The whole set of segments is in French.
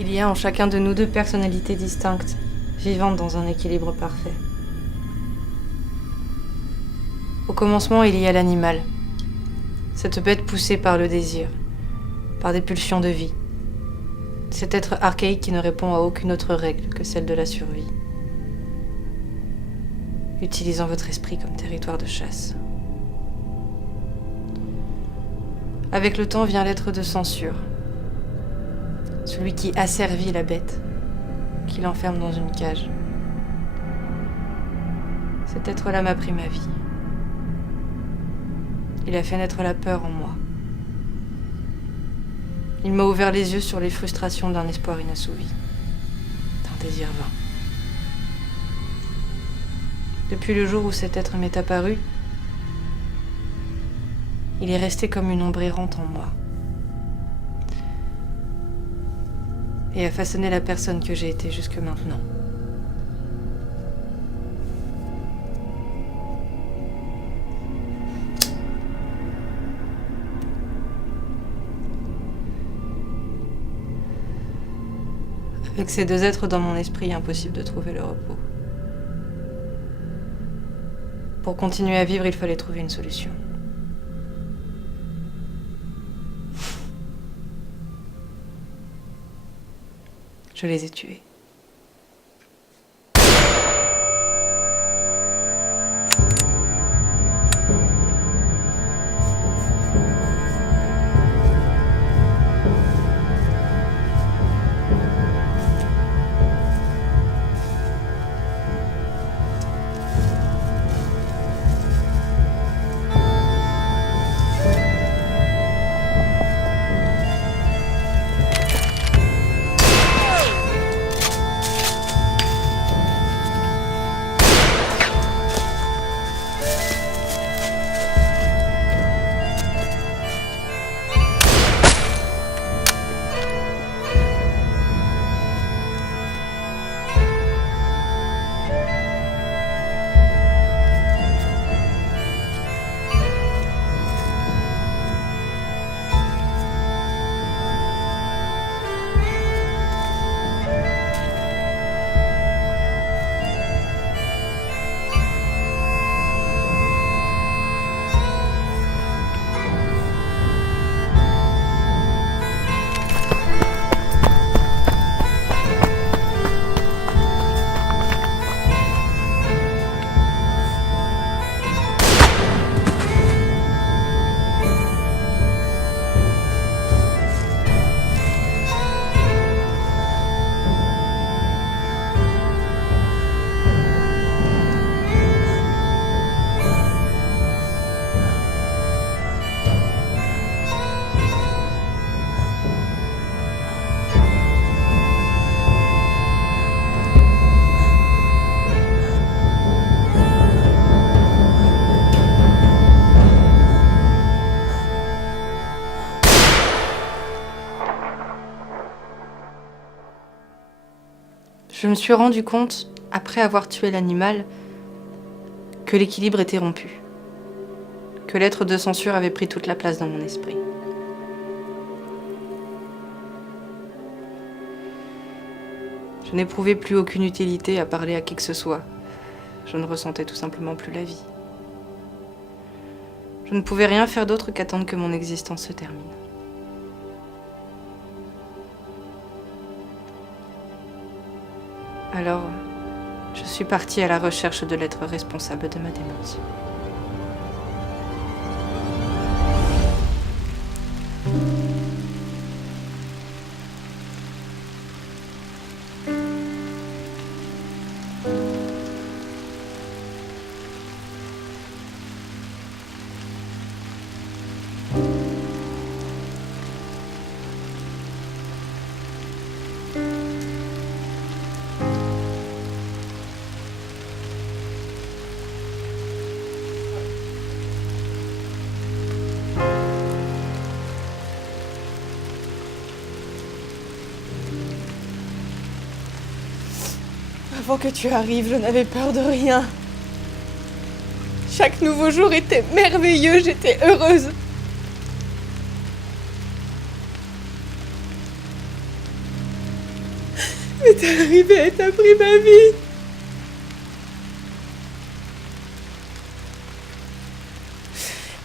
Il y a en chacun de nous deux personnalités distinctes, vivantes dans un équilibre parfait. Au commencement, il y a l'animal, cette bête poussée par le désir, par des pulsions de vie. Cet être archaïque qui ne répond à aucune autre règle que celle de la survie. Utilisant votre esprit comme territoire de chasse. Avec le temps vient l'être de censure. Celui qui asservit la bête, qui l'enferme dans une cage. Cet être-là m'a pris ma vie. Il a fait naître la peur en moi. Il m'a ouvert les yeux sur les frustrations d'un espoir inassouvi, d'un désir vain. Depuis le jour où cet être m'est apparu, il est resté comme une ombre errante en moi et a façonné la personne que j'ai été jusque maintenant. Avec ces deux êtres dans mon esprit, impossible de trouver le repos. Pour continuer à vivre, il fallait trouver une solution. Je les ai tués. Je me suis rendu compte, après avoir tué l'animal, que l'équilibre était rompu, que l'être de censure avait pris toute la place dans mon esprit. Je n'éprouvais plus aucune utilité à parler à qui que ce soit. Je ne ressentais tout simplement plus la vie. Je ne pouvais rien faire d'autre qu'attendre que mon existence se termine. Alors, je suis partie à la recherche de l'être responsable de ma démence. Avant que tu arrives, je n'avais peur de rien. Chaque nouveau jour était merveilleux, j'étais heureuse. Mais t'es arrivé et t'as pris ma vie.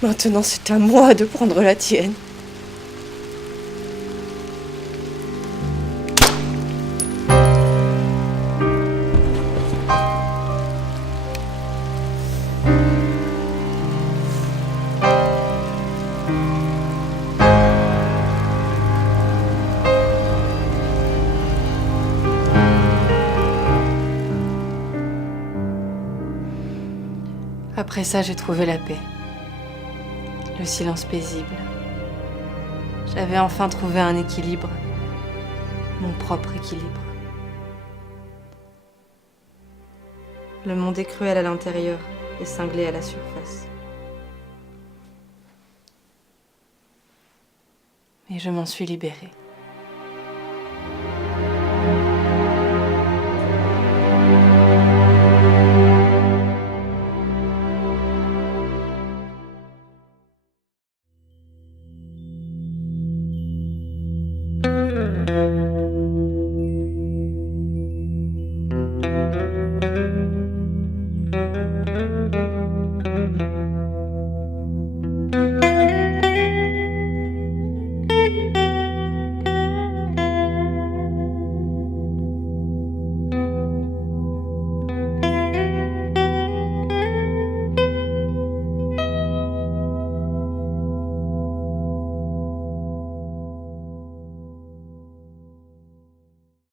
Maintenant, c'est à moi de prendre la tienne. Après ça, j'ai trouvé la paix. Le silence paisible. J'avais enfin trouvé un équilibre. Mon propre équilibre. Le monde est cruel à l'intérieur et cinglé à la surface. Et je m'en suis libérée.